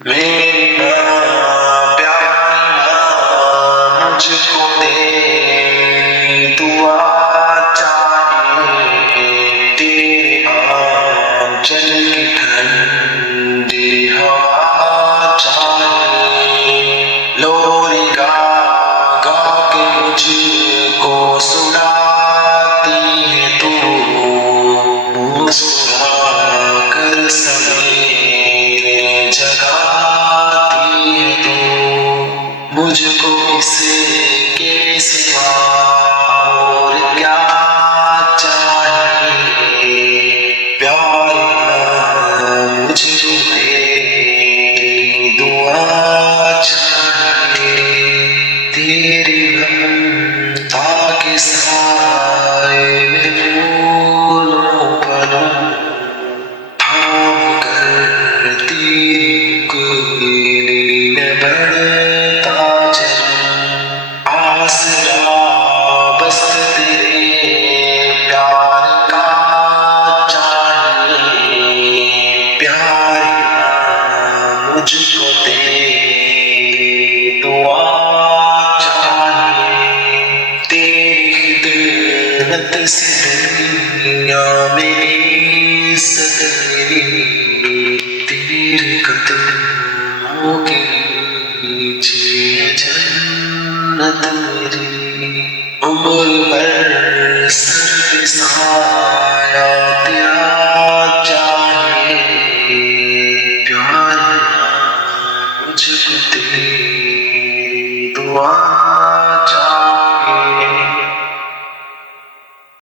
मेरी माँ प्यारी माँ मुझको दे दुआ चाहिए तेरे आंचल की ठंडी हवा चाहिए लोरी गा गा के मुझको सुनाती है तू मुस्कुरा कर सवेरे जगाती है तू मुझको इसके सिवा और क्या चाहिए प्यार मुझको तेरी दुआ चाहिए तेरी ममता के साए में फूलों पलों थाम कर तेरी कोयली में बढ़ता चलूं आसरा बस तेरे प्यार का चाहिए प्यार मुझको तेरी दुआ चाहिए तेरी खिदमत से दुनिया मेरी सदरी तेरे कदमों के नीचे जन्नत मेरी उम्र